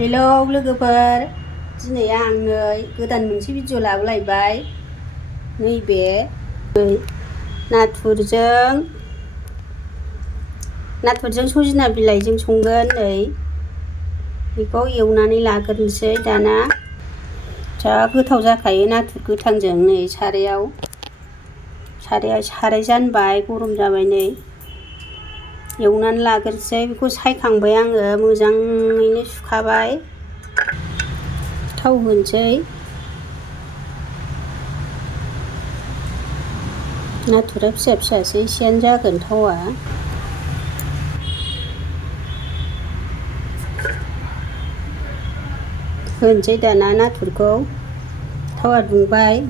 Hello लोगोफोर, दिनै आं गोदान मोनसे भिडिअ लाबोलायबाय। नैबे नाथुरजों सजना बिलाइजों संगोन। नै बेखौ एवनानै लाग्रोनोसै। दाना जा गोथाव जाखायो नाथुर गोथांजों। नै साराय जानबाय, गरम जाबाय। नै एवनानै लाग्रोनोसै। बेखौ सायखांबाय आङो, मोजाङैनो सुखाबाय। थाव होनोसै। नाथुरा फिसा फिसासो, एसेयानो जागोन थावा। होनोसै दाना नाथुरखौ। थावा दुंबाय।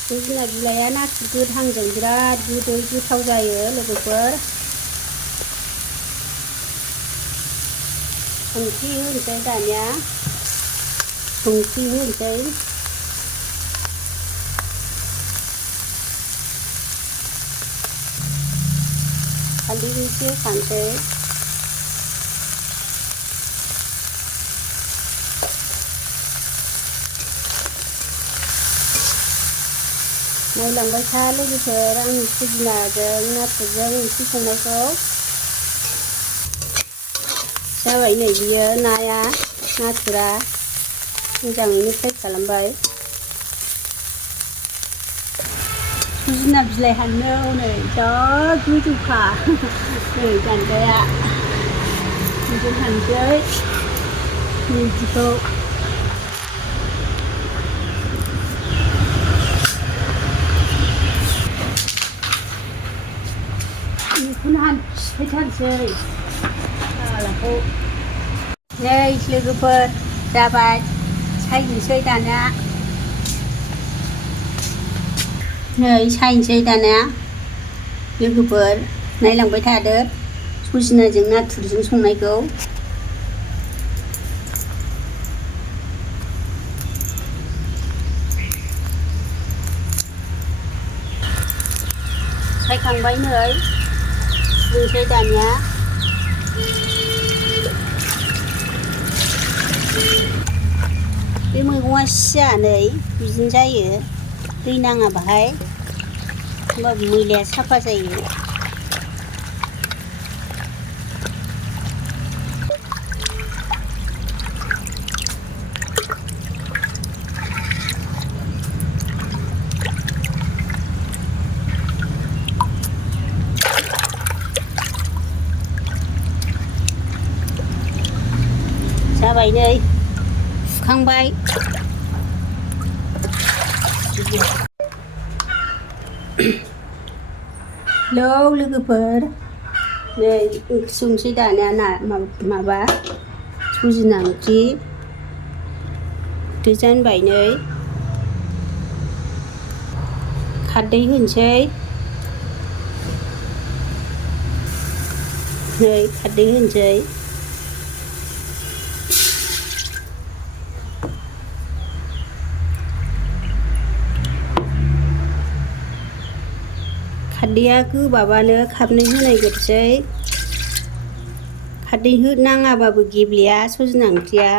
सजना बिलाइया नाथुर गोथांजों बिराद गोदै गोथाव जायो लोगोफोर। संख्रि होनोसै दानिया। संख्रि होनोसै। हालदै एसे होखानोसै। नायलांबाय था लोगोफोर, आंनि सजनाजों नाथुरजों ओंख्रि संनायखौ। जाबाय नै बियो नाथुरा मोजाङैनो फ्राय खालामबाय। सजना बिलाइ हाननो नै जा गोजौखा। नै दान्दाया बिजों हानसै बिदिखौ। बेखौनो हानफिबायथारसै सालाखौ। नै लोगोफोर, जाबाय। सायनोसै दाना। नै सायनोसै दाना लोगोफोर, नायलांबाय थादो सजनाजों नाथुरजों संनायखौ। सायखांबाय। नै संसै दानिया। बे मैगङा सिया नै बिदिनो जायो, दै नाङा बाहाय, होमबाबो मैलाया साफा जायो। जाबाय नै सुखांबाय। हेलौ लोगोफोर, नै ओंख्रि संसै दानिया माबा सजना ओंख्रि। दो जानबाय। नै खारदै होनोसै। नै खारदै होनोसै। खारदैया गोबाबानो खाबनै होनायग्रोसै। खारदै नाङाबाबो गेब्लेया सजना ओंख्रिया।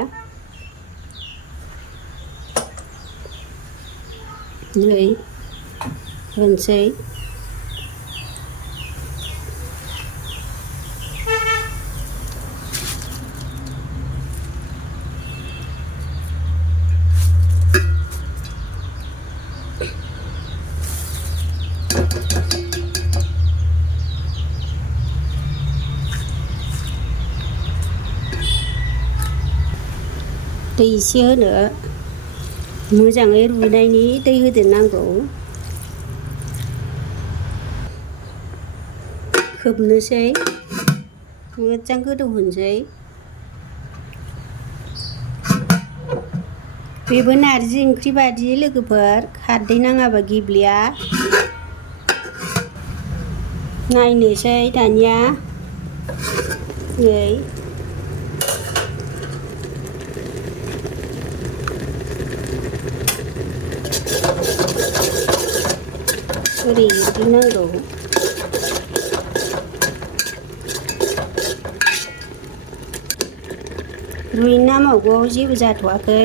नै होनोसै। दै एसे होनो, मोजाङै रुइनायनि दै होदेरनांगौ। खोबनोसै। मोजां गोदौ होनोसै। बेबो नारजि ओंख्रि बादि लोगोफोर, खारदै नाङाबा गेब्लेया। नायनोसै दानिया नै ओरै एरग्लिनांगौ। रुइनो नांबावगौ, जेबो जाथ'वाखै,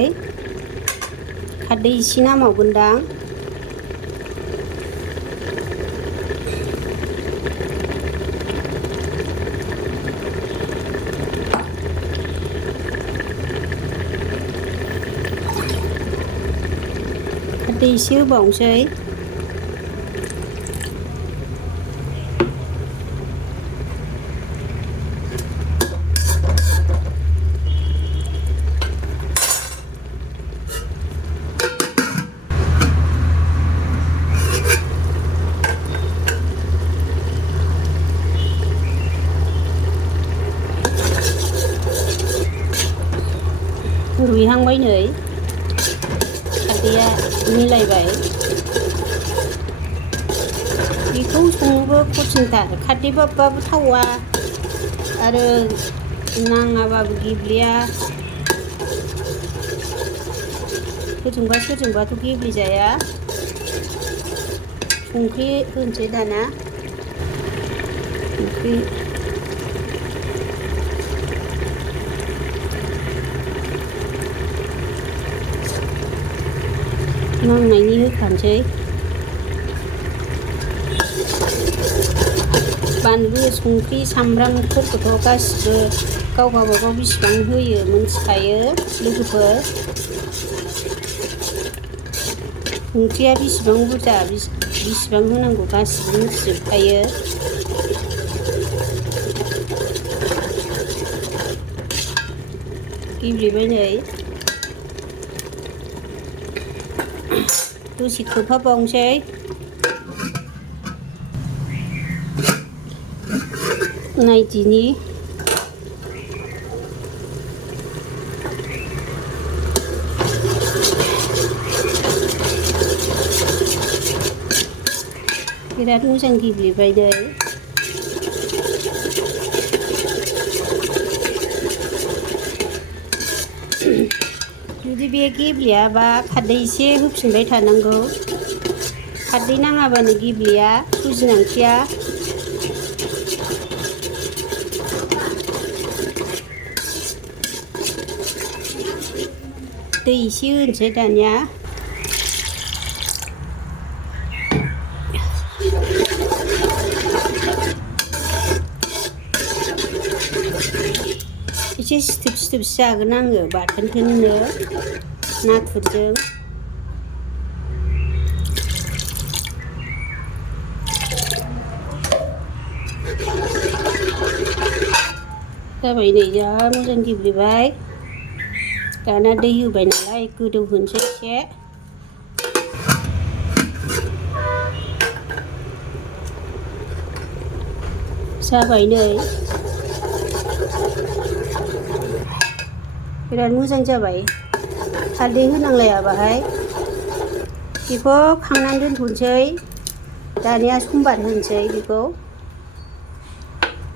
खारदै एसे नांबावगोनदां। खारदै एसे होबावनोसै। रुइहांबाय नै, खारदैया मिलायबाय। बेखौ संनोबो कठिनथार, खारदैबाबो थावा आरो नाङाबाबो गेब्लेया। सोरजोंबाथ' गेब्लेजाया। संख्रि होनोसै दाना, संख्रि नांनायनि होखानोसै। बानलु, संख्रि, सामब्रामफोरखौथ' गासिबो गाव गावबागाव बेसिबां होयो मिन्थिखायो लोगोफोर। ओंख्रिया बेसेबां बुरजा बेसेबां होनांगौ गासिबो मिथिजोबखायो। गेब्लेबाय नै, दसे खोबहाबबावनोसै। नायदिनि बिराद मोजां गेब्लेबाय नै। जुदि बे गेब्लेयाबा खारदै एसे होफिनबाय थानांगौ। खारदै नाङाबानो गेब्लेया सजना ओंख्रिया। दै एसे होनोसै दानिया। एसे सिथोब जागोन आङो बाथोनखौनो नाथुरजों। जाबाय नै, जा मोजां गेब्लेबाय। दाना दै होबाय नालाय गोदौ होनोसै एसे। जाबाय नै, बिराद मोजां जाबाय। हालदै होनांलाया बाहाय। बेखौ खांनानै दोनथ'नोसै। दानिया समबार होनोसै बेखौ।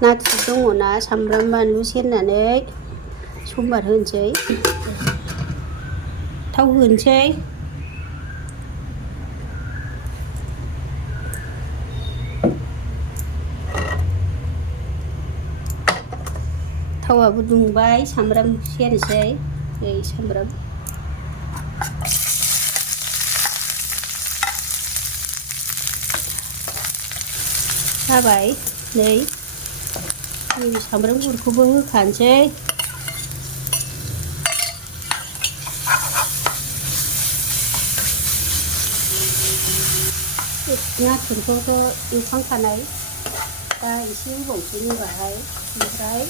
नाथुर दङना, सामब्राम बानलु सेरनानै समबार होनोसै। थाव होनोसै। थावाबो दुंबाय, सामब्राम सेरनोसै। सामब्राम जाबाय नै, सामब्राम गुफुरखौबो होखानोसै। नाथुरखौथ' एवखांखानाय, दा एसे होबावनोसै होनबाहाय। ओमफ्राय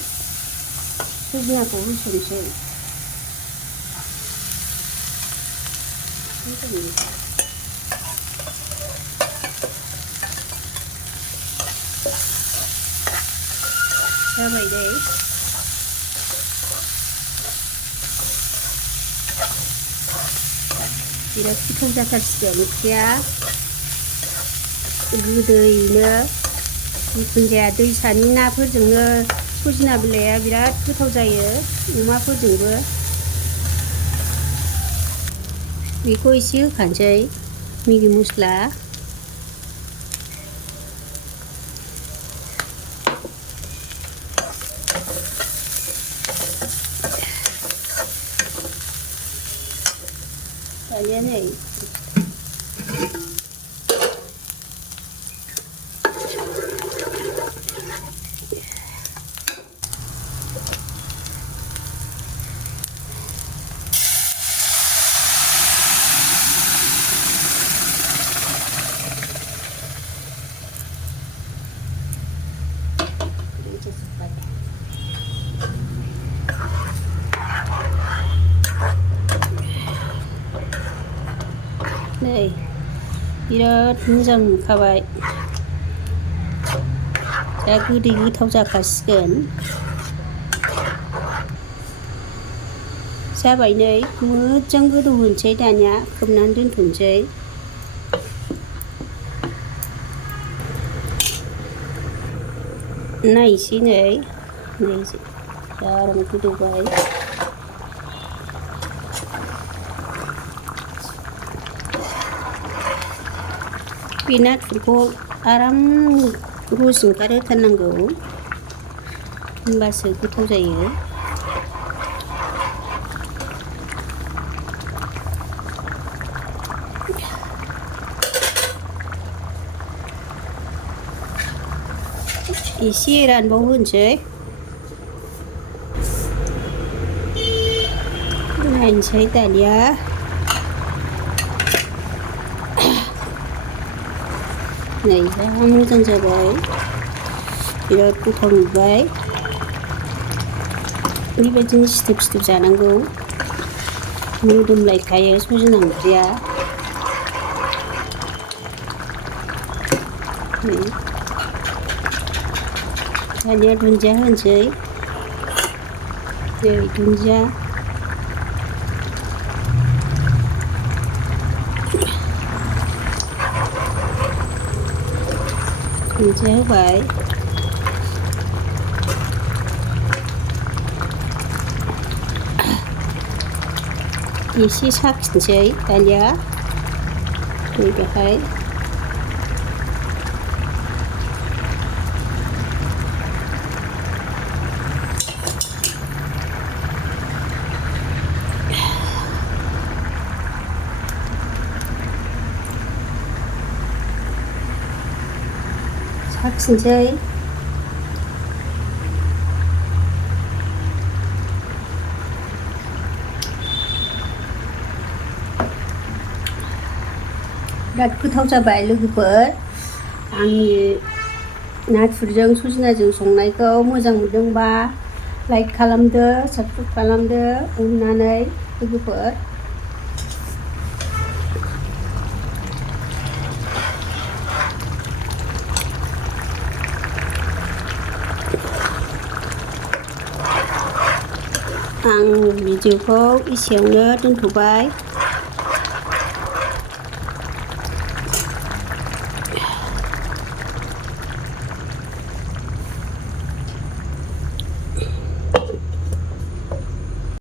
सजनाखौ होसनसै। जाबाय दे बिराद गोथाव जाथारसिगोन ओंख्रिया गोदैनो जिखुनु जाया दैसानि नाफोरजोंनो सजना बिलाइया बिराद गोथाव जायो अमाफोरजोंबो बेखौ एसे होखानोसै मेगि मस्ला दानिया नै नै बिराद मोजां ओंखारबाय दा गोदै गोथाव जाखासिगोन जाबाय नै मोजां गोदौ होनोसै दानिया खोबनानै दोनथ'नोसै नायसै नै आराम गोदौबाय बे नाथुरखौ आराम रस ओंखारहोथारनांगौ होनबासो गोथाव जायो एसे रानबाव होनोसै नायनोसै दानिया नै जा मोजां जाबाय बिराद गोथाव नुबाय बेबायदिनो सिथोब सिथोब जानांगौ मोदोमलायखायो सजना ओंख्रिया दानिया दुन्दिया होनोसै नै दुन्दिया होबाय एसे साखिनोसै दानिया नै बेहाय साखिनोसै बिराद गोथाव जाबाय लोगोफोर आंनि नाथुरजों सजनाजों संनायखौ मोजां मोनदोंबा लाइक खालामदो साबस्क्राइब खालामदो अननानै लोगोफोर आं भिडिअखौ एसेयावनो दोनथ'बाय।